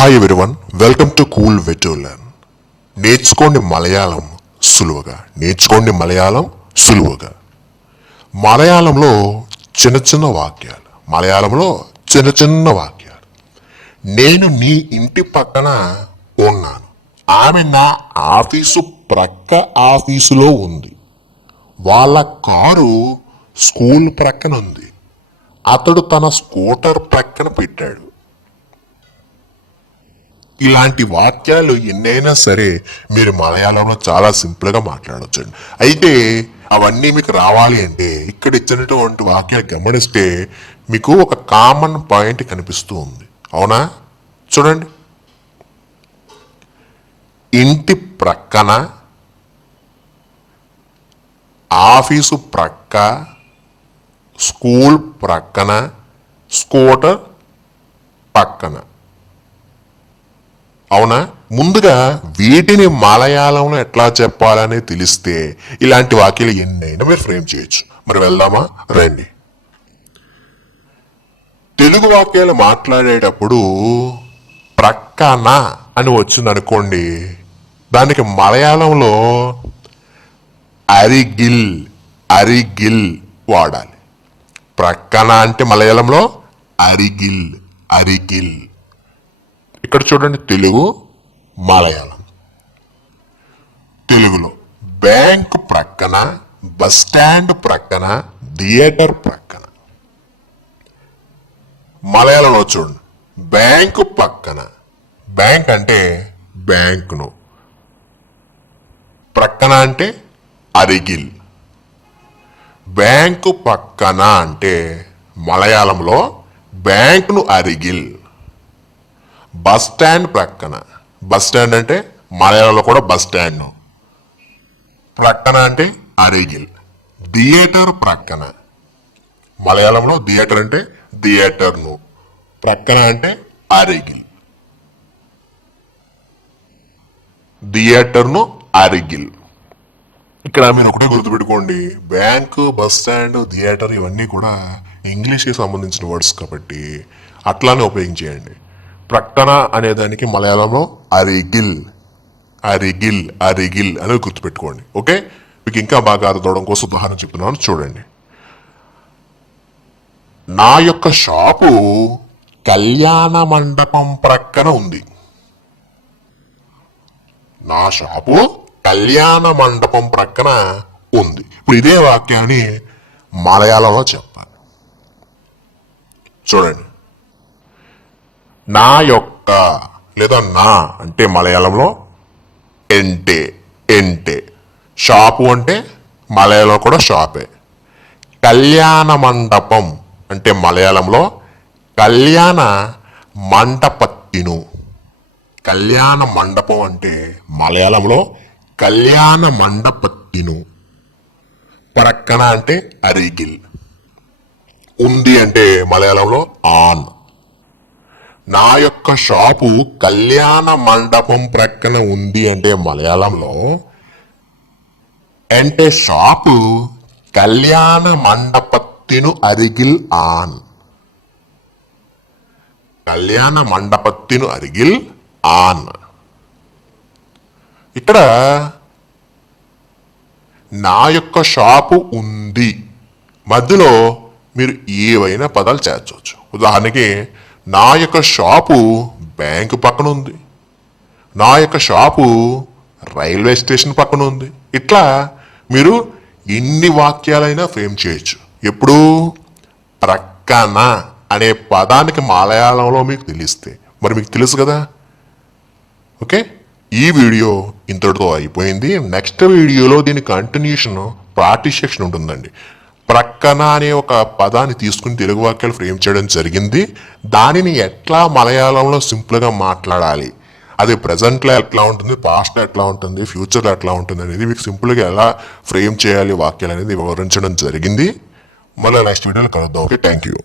Hi everyone, welcome to cool way to learn. నేర్చుకోండి మలయాళం సులువుగా. నేర్చుకోండి మలయాళం సులువుగా. మలయాళంలో చిన్న చిన్న వాక్యాలు. నేను నీ ఇంటి పక్కన ఉన్నాను. ఆమె నా ఆఫీసు ప్రక్క ఆఫీసులో ఉంది. వాళ్ళ కారు స్కూల్ ప్రక్కన ఉంది. అతడు తన స్కూటర్ ప్రక్కన పెట్టాడు. ఇలాంటి వాక్యాలు ఎన్నైనా సరే మీరు మలయాళంలో చాలా సింపుల్గా మాట్లాడవచ్చండి. అయితే అవన్నీ మీకు రావాలి అంటే ఇక్కడ ఇచ్చినటువంటి వాక్యాలు గమనిస్తే మీకు ఒక కామన్ పాయింట్ కనిపిస్తూ ఉంది. అవునా? చూడండి, ఇంటి ప్రక్కన, ఆఫీసు ప్రక్క, స్కూల్ ప్రక్కన, స్కూటర్ పక్కన. అవునా? ముందుగా వీటిని మలయాళంలో ఎట్లా చెప్పాలని తెలిస్తే ఇలాంటి వాక్యాలు ఎన్నైనా మీరు ఫ్రేమ్ చేయొచ్చు. మరి వెళ్దామా? రండి. తెలుగు వాక్యాలు మాట్లాడేటప్పుడు ప్రక్కన అని వచ్చింది అనుకోండి, దానికి మలయాళంలో అరిగిల్ అరిగిల్ వాడాలి. ప్రక్కన అంటే మలయాళంలో అరిగిల్ అరిగిల్. ఇక్కడ చూడండి, తెలుగు మలయాళం. తెలుగులో బ్యాంక్ ప్రక్కన, బస్ స్టాండ్ ప్రక్కన, థియేటర్ ప్రక్కన. మలయాళంలో చూడండి, బ్యాంకు పక్కన. బ్యాంక్ అంటే బ్యాంకును, ప్రక్కన అంటే అరిగిల్. బ్యాంకు పక్కన అంటే మలయాళంలో బ్యాంకును అరిగిల్. బస్ స్టాండ్ ప్రక్కన. బస్ స్టాండ్ అంటే మలయాళంలో కూడా బస్ స్టాండ్, ప్రక్కన అంటే అరిగిల్. థియేటర్ ప్రక్కన. మలయాళంలో థియేటర్ అంటే థియేటర్ను, ప్రక్కన అంటే అరిగిల్. థియేటర్ను అరిగిల్. ఇక్కడ మీరు ఒకటే గుర్తుపెట్టుకోండి, బ్యాంకు, బస్ స్టాండ్, థియేటర్ ఇవన్నీ కూడా ఇంగ్లీష్కి సంబంధించిన వర్డ్స్ కాబట్టి అట్లానే ఉపయోగించేయండి. ప్రక్కన అనేదానికి మలయాళంలో అరిగిల్ అరిగిల్ అరిగిల్ అనేది గుర్తుపెట్టుకోండి. ఓకే, మీకు ఇంకా బాగా అర్థం కోసం ఉదాహరణ చెప్తున్నాను, చూడండి. నా యొక్క షాపు కళ్యాణ మండపం ప్రక్కన ఉంది. నా షాపు కళ్యాణ మండపం ప్రక్కన ఉంది. ఇప్పుడు ఇదే వాక్యాన్ని మలయాళంలో చెప్పాలి. చూడండి, నా యొక్క లేదా నా అంటే మలయాళంలో ఎంటే ఎంటే. షాపు అంటే మలయాళంలో కూడా షాపే. కళ్యాణ మండపం అంటే మలయాళంలో కళ్యాణ మండపత్తిను. కళ్యాణ మండపం అంటే మలయాళంలో కళ్యాణ మండపత్తిను. ప్రక్కన అంటే అరిగిల్. ఉంది అంటే మలయాళంలో ఆన్. నా యొక్క షాపు కళ్యాణ మండపం ప్రక్కన ఉంది అంటే మలయాళంలో అంటే షాపు కళ్యాణ మండపత్తిను అరిగిల్ ఆన్. కళ్యాణ మండపత్తిను అరిగిల్ ఆన్. ఇక్కడ నా యొక్క షాపు ఉంది మధ్యలో మీరు ఏవైనా పదాలు చేర్చవచ్చు. ఉదాహరణకి, నా యొక్క షాపు బ్యాంకు పక్కన ఉంది, నా యొక్క షాపు రైల్వే స్టేషన్ పక్కన ఉంది. ఇట్లా మీరు ఎన్ని వాక్యాలైనా ఫ్రేమ్ చేయొచ్చు. ఎప్పుడు ప్రక్కన అనే పదానికి మలయాళంలో మీకు తెలిస్తే. మరి మీకు తెలుసు కదా. ఓకే, ఈ వీడియో ఇంతటితో అయిపోయింది. నెక్స్ట్ వీడియోలో దీని కంటిన్యూషన్ ప్రాక్టీస్ సెక్షన్ ఉంటుందండి. ప్రక్కన అనే ఒక పదాన్ని తీసుకుని తెలుగు వాక్యాలు ఫ్రేమ్ చేయడం జరిగింది. దానిని ఎట్లా మలయాళంలో సింపుల్గా మాట్లాడాలి, అది ప్రజెంట్లో ఎట్లా ఉంటుంది, పాస్ట్లో ఎట్లా ఉంటుంది, ఫ్యూచర్లో ఎట్లా ఉంటుంది అనేది మీకు సింపుల్గా ఎలా ఫ్రేమ్ చేయాలి వాక్యాలు అనేది వివరించడం జరిగింది. మళ్ళీ నెక్స్ట్ వీడియోలో కలుద్దాం. Okay, thank you.